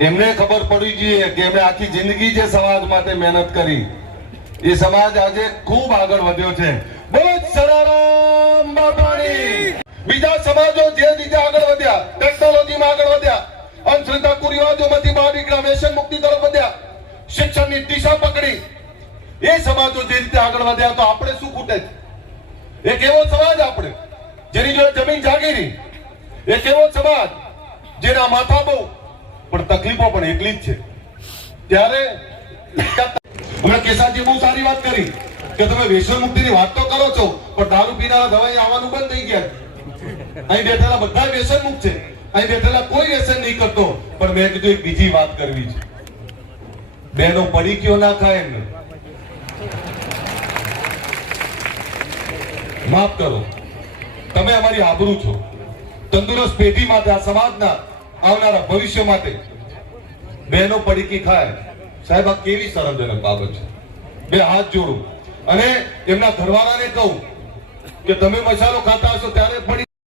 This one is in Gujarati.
એમને ખબર પડવી જોઈએ કે એમણે આખી જિંદગી જે સમાજ માટે મહેનત કરી, એ સમાજ આજે ખૂબ આગળ વધ્યો છે. બોલો સરારામ બાપાની. બીજા સમાજો જે રીતે આગળ વધ્યા, ટેકનોલોજીમાં આગળ વધ્યા, અંધશ્રદ્ધા કુરિવાજોમાંથી બહાર નીકળ્યા, વ્યસન મુક્તિ તરફ વધ્યા, શિક્ષણની દિશા પકડી, એ સમાજો જે રીતે આગળ વધ્યા, તો આપણે શું ખૂટે છે? એક એવો સમાજ આપણે જેની જોડે જમીન જાગીરી, એક એવો સમાજ જેના માથા બહુ પણ તકલીફો પણ એટલી જ છે. ત્યારે હમણાં કેસાજી બહુ સારી વાત કરી કે તમે વ્યસન મુક્તિની વાત તો કરો છો, પણ દારૂ પીનારા દવાઈ આવવાનું બંધ થઈ ગયા. અહીં બેઠેલા બધા વ્યસન મુક્ત છે, અહીં બેઠેલા કોઈ વ્યસન નહીં કરતો. પણ મેં કીધું એક બીજી વાત કરવી છે. બેનો પડી કયો ના ખાય એમને માફ કરો, તમે અમારી આબરૂ છો. તંદુરસ્ત પેઢી માટે, આ સમાજના આવનારા ભવિષ્ય માટે બહેનો પડીકી ખાય, સાહેબ આ કેવી શરમજનક બાબત છે. બે હાથ જોડું અને એમના ઘરવાળાને કહું કે તમે મસાલો ખાતા હશો ત્યારે પડી